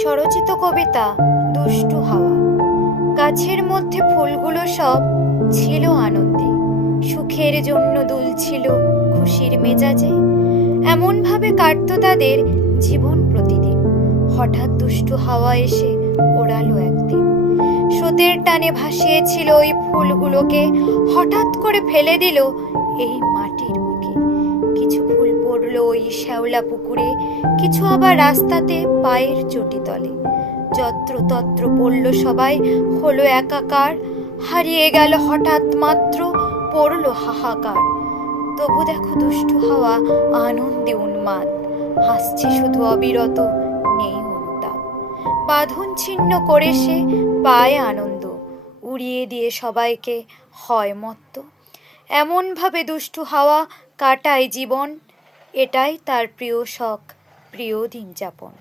স্বরচিত কবিতা দুষ্টু হাওয়া। গাছের মধ্যে ফুলগুলো সব ছিল আনন্দে, সুখের জন্য দুলছিল খুশির মেজাজে। এমন ভাবে কাটতো তাদের জীবন প্রতিদিন। হঠাৎ দুষ্টু হাওয়া এসে ওড়ালো একদিন। স্রোতের টানে ভাসিয়েছিল ওই ফুলগুলোকে, হঠাৎ করে ফেলে দিল এই মাটির বুকে। কিছু ফুল পড়লো ওই শ্যাওলা পুকুরে, কিছু আবার রাস্তাতে পায়ের চটি তলে। যত্র তত্র পড়ল সবাই, হলো একাকার। হারিয়ে গেল হঠাৎ মাত্র, পড়লো হাহাকার। তবু দেখো দুষ্টু হাওয়া আনন্দে উন্মাদ, হাসছে শুধু অবিরত, নেই অনুতাপ। বাঁধন ছিন্ন করে সে পায় আনন্দ, উড়িয়ে দিয়ে সবাইকে হয় মত্ত। এমন ভাবে দুষ্টু হাওয়া কাটায় জীবন, এটাই তার প্রিয় শখ, প্রিয় দিন যাপন।